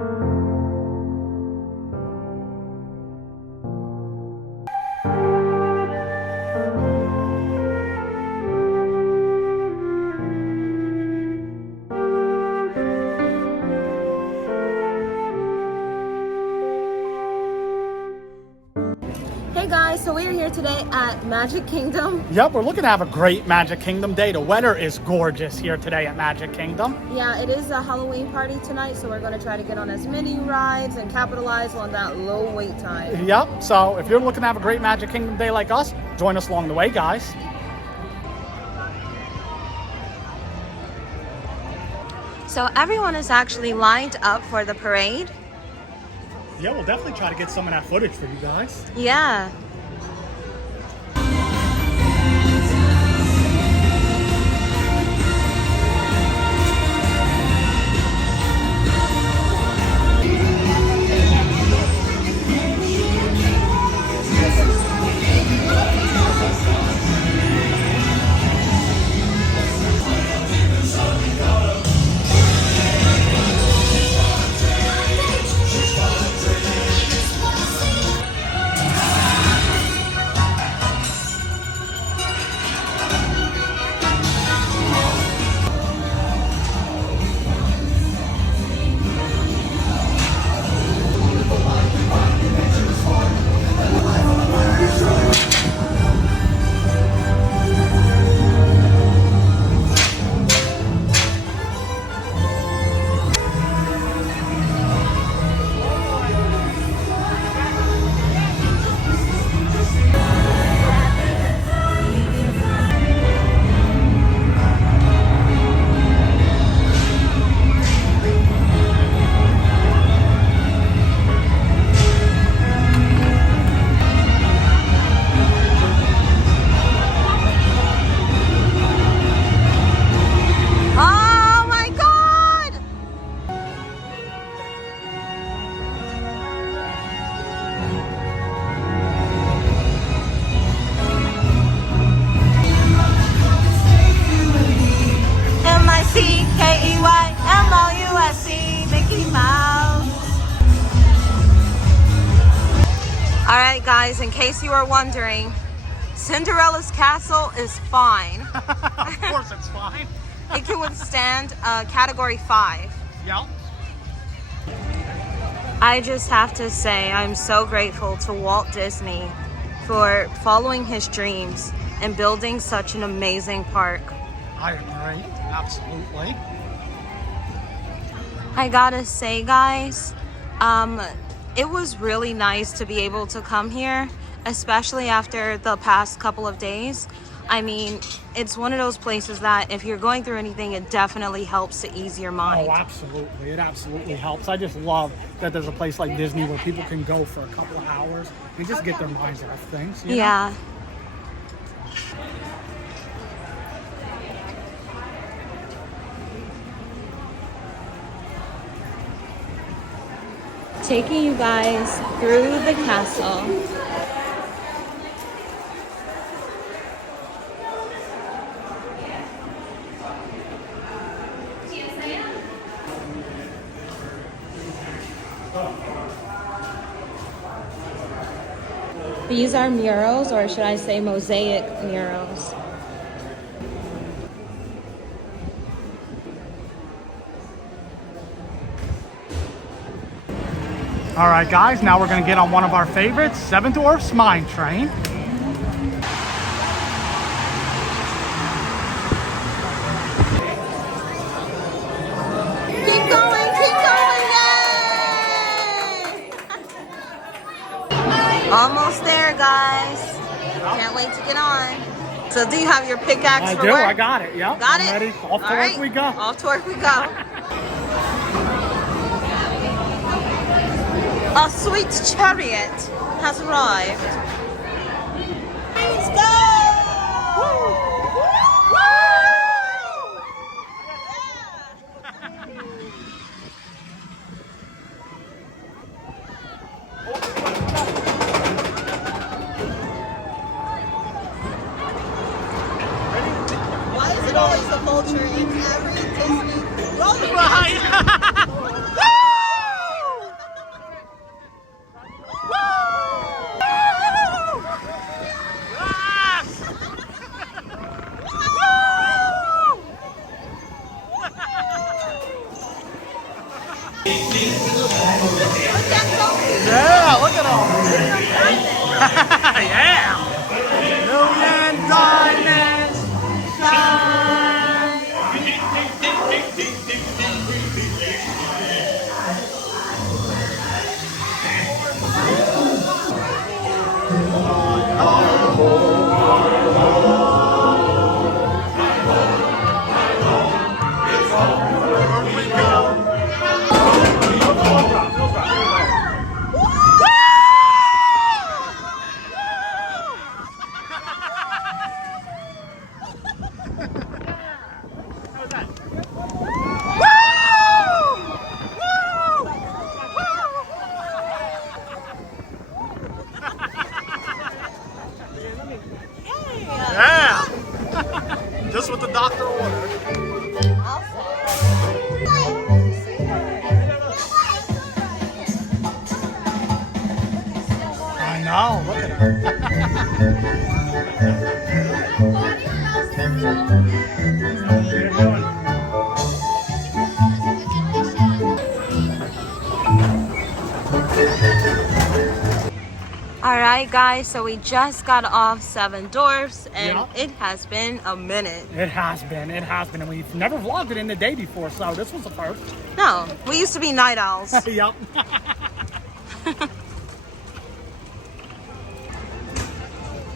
Hey guys, so we're here today at Magic Kingdom. Yep, we're looking to have a great Magic Kingdom day. The weather is gorgeous here today at Magic Kingdom. Yeah, it is a Halloween party tonight, so we're going to try to get on as many rides and capitalize on that low wait time. Yep, so if you're looking to have a great Magic Kingdom day like us, join us along the way, guys. So everyone is actually lined up for the parade. Yeah, we'll definitely try to get some of that footage for you guys. Yeah. Alright guys, in case you are wondering, Cinderella's castle is fine. Of course it's fine. It can withstand category 5. Yep. I just have to say I'm so grateful to Walt Disney for following his dreams and building such an amazing park. I agree, absolutely. I gotta say guys, it was really nice to be able to come here, especially after the past couple of days. I mean, it's one of those places that if you're going through anything, it definitely helps to ease your mind. Oh, absolutely. It absolutely helps. I just love that there's a place like Disney where people can go for a couple of hours and just get their minds off things. You know? Yeah. Taking you guys through the castle. These are murals, or should I say mosaic murals. All right, guys, now we're going to get on one of our favorites, Seven Dwarfs Mine Train. Keep going, yay! Almost there, guys. Can't wait to get on. So do you have your pickaxe for work? I got it, yep. Got I'm it? ready. Off to work we go. Off to work we go. A sweet chariot has arrived. Let's go! Woo! Woo! Why is it always the vulture in every Disney roller ride? Yeah! Million diamonds shine. Yeah! Just what the doctor ordered. I know, look at her. All right, guys, so we just got off Seven Dwarfs, and Yeah. it has been a minute. It has been, and we've never vlogged it in the day before, so this was the first. No, we used to be night owls. Yep.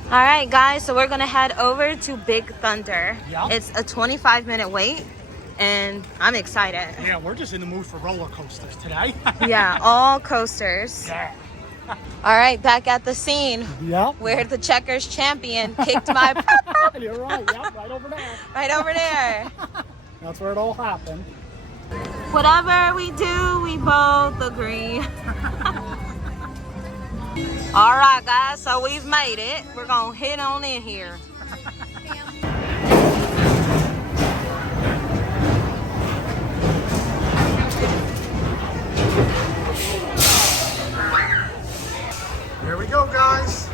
All right, guys, so we're gonna head over to Big Thunder. Yep. It's a 25-minute wait, and I'm excited. Yeah, we're just in the mood for roller coasters today. Yeah, all coasters. Yeah. All right, back at the scene Yep. where the checkers champion kicked my You're right, yep, right over there. right over there. That's where it all happened. Whatever we do, we both agree. All right, guys, so we've made it. We're gonna head on in here. Here we go, guys.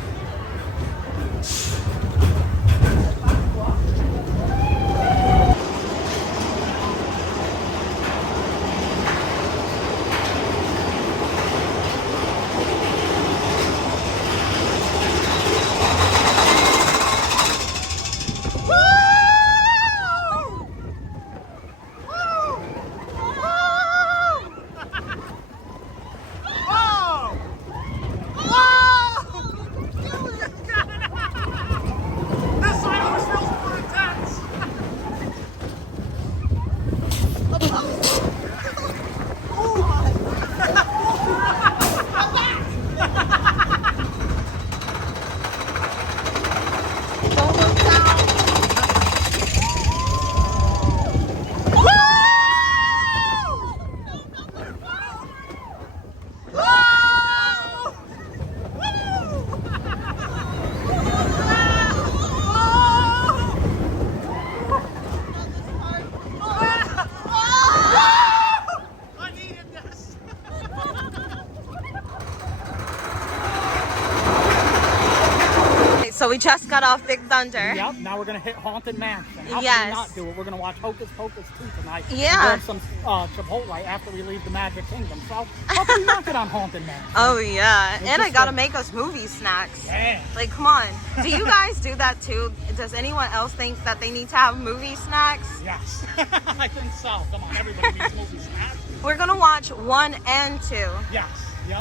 So we just got off Big Thunder. Yep, now we're gonna hit Haunted Mansion. How can Yes. we not do it? We're gonna watch Hocus Pocus 2 tonight. Yeah. And grab some Chipotle after we leave the Magic Kingdom. So how can we not get on Haunted Mansion? Oh yeah, and I just gotta like- make us movie snacks. Yeah. Like, come on. Do you guys do that too? Does anyone else think that they need to have movie snacks? Yes. I think so. Come on, everybody needs movie snacks. We're gonna watch 1 and 2. Yes. Yep.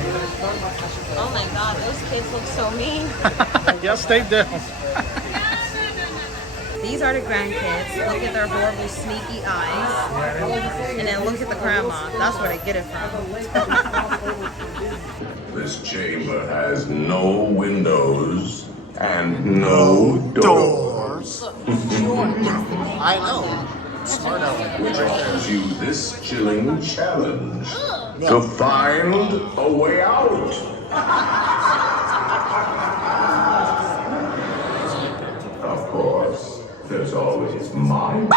Oh my god, those kids look so mean. Yes, they do. These are the grandkids. Look at their horrible, sneaky eyes. And then look at the grandma. That's where they get it from. This chamber has no windows and no doors. I know. Smart aleck. Which offers you this chilling challenge to find a way out. Of course, there's always mine.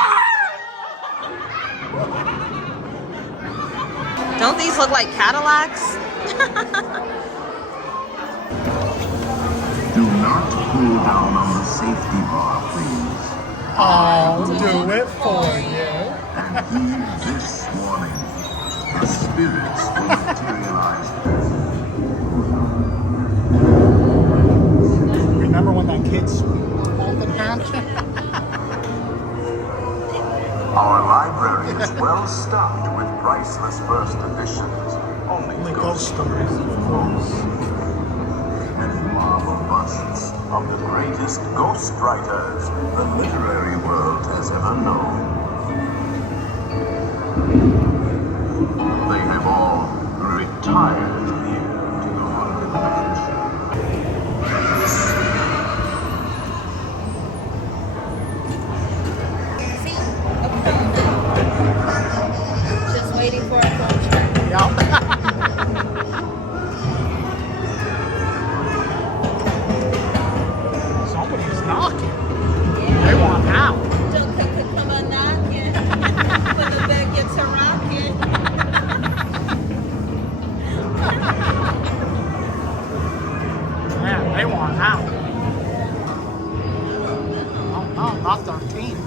Don't these look like Cadillacs? Do not pull down on the safety bar, please. I'll do it for you. And heed this warning. The spirits will materialize. kids' haunted mansion. Our library is well stocked with priceless first editions. Only ghost stories, of course. With marble busts of the greatest ghost writers the literary world has ever known. They have all retired here to the haunted mansion. Just waiting for a culture. Yeah. Somebody's knocking. They want out. Don't come on knocking. When the bed gets a rocking. Man, they want out. Oh no, not 13.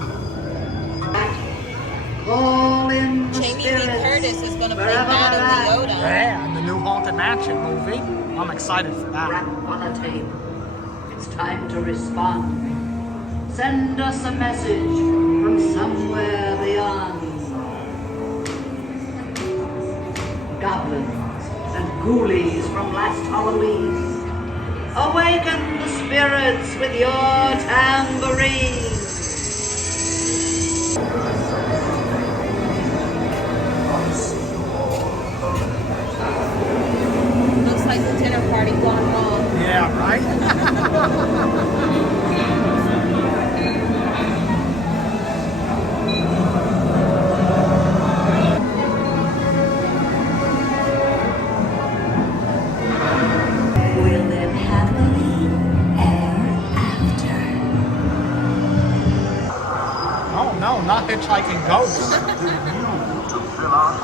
All in the Jamie Lee spirits, Curtis is going to play wherever Madame they're at. Leota. Yeah, and the new Haunted Mansion movie. I'm excited for that. Rap on a tape. It's time to respond. Send us a message from somewhere beyond. Goblins and ghoulies from last Halloween. Awaken the spirits with your tambourine. Looks like the dinner party gone wrong. Yeah, right? We'll live happily ever after. Oh no, not Hitchhiking Ghosts.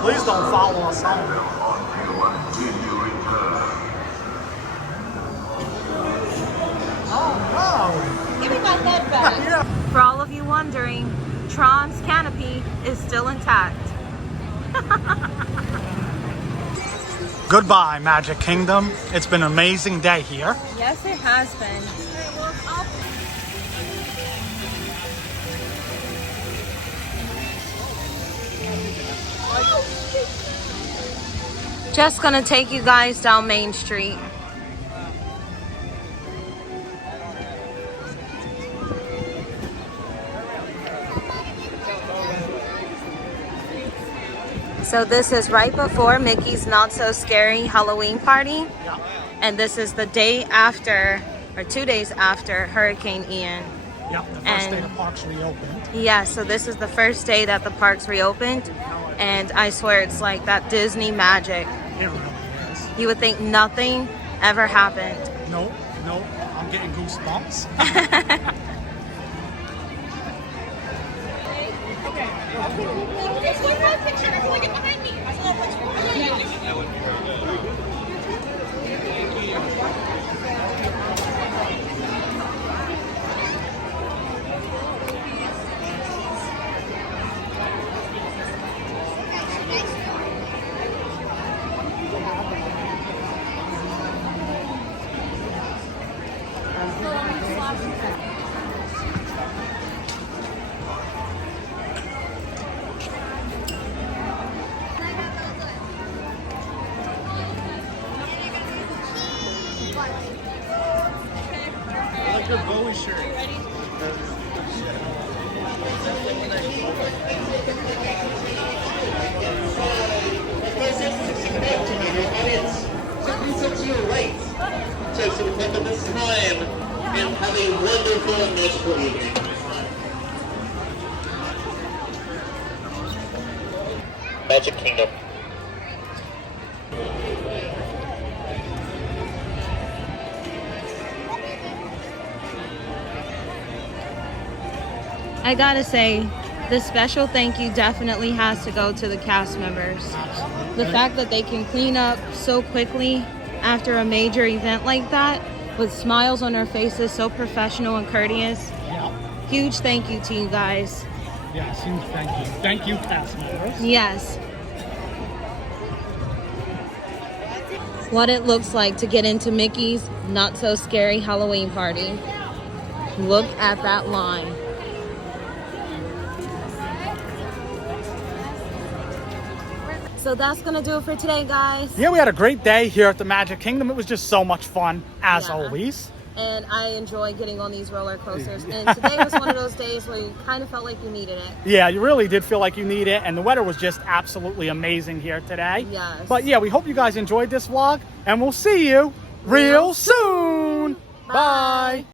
Please don't follow us home. Oh Give me my head back. no. Yeah. For all of you wondering, Tron's canopy is still intact. Goodbye, Magic Kingdom. It's been an amazing day here. Yes, it has been. Just gonna take you guys down Main Street. So this is right before Mickey's Not So Scary Halloween party. Yeah. And this is the day after, or 2 days after Hurricane Ian. Yep, the first And- day the park's reopened. Yeah, so this is the first day that the park's reopened. And I swear it's like that Disney magic. It really is. You would think nothing ever happened. Nope, I'm getting goosebumps. like your Bowie shirt. To your right. So remember this time and have a wonderful magical evening. Magic Kingdom. I gotta say, the special thank you definitely has to go to the cast members. The fact that they can clean up so quickly after a major event like that, with smiles on their faces, so professional and courteous. Yeah. Huge thank you to you guys. Yes, huge thank you. Thank you, cast members. Yes. What it looks like to get into Mickey's Not So Scary Halloween party. Look at that line. So that's gonna do it for today, guys. Yeah, we had a great day here at the Magic Kingdom. It was just so much fun, as Yeah. always. And I enjoy getting on these roller coasters. And today was one of those days where you kind of felt like you needed it. Yeah, you really did feel like you need it, and the weather was just absolutely amazing here today. Yes. But yeah, we hope you guys enjoyed this vlog, and we'll see you real soon. Bye.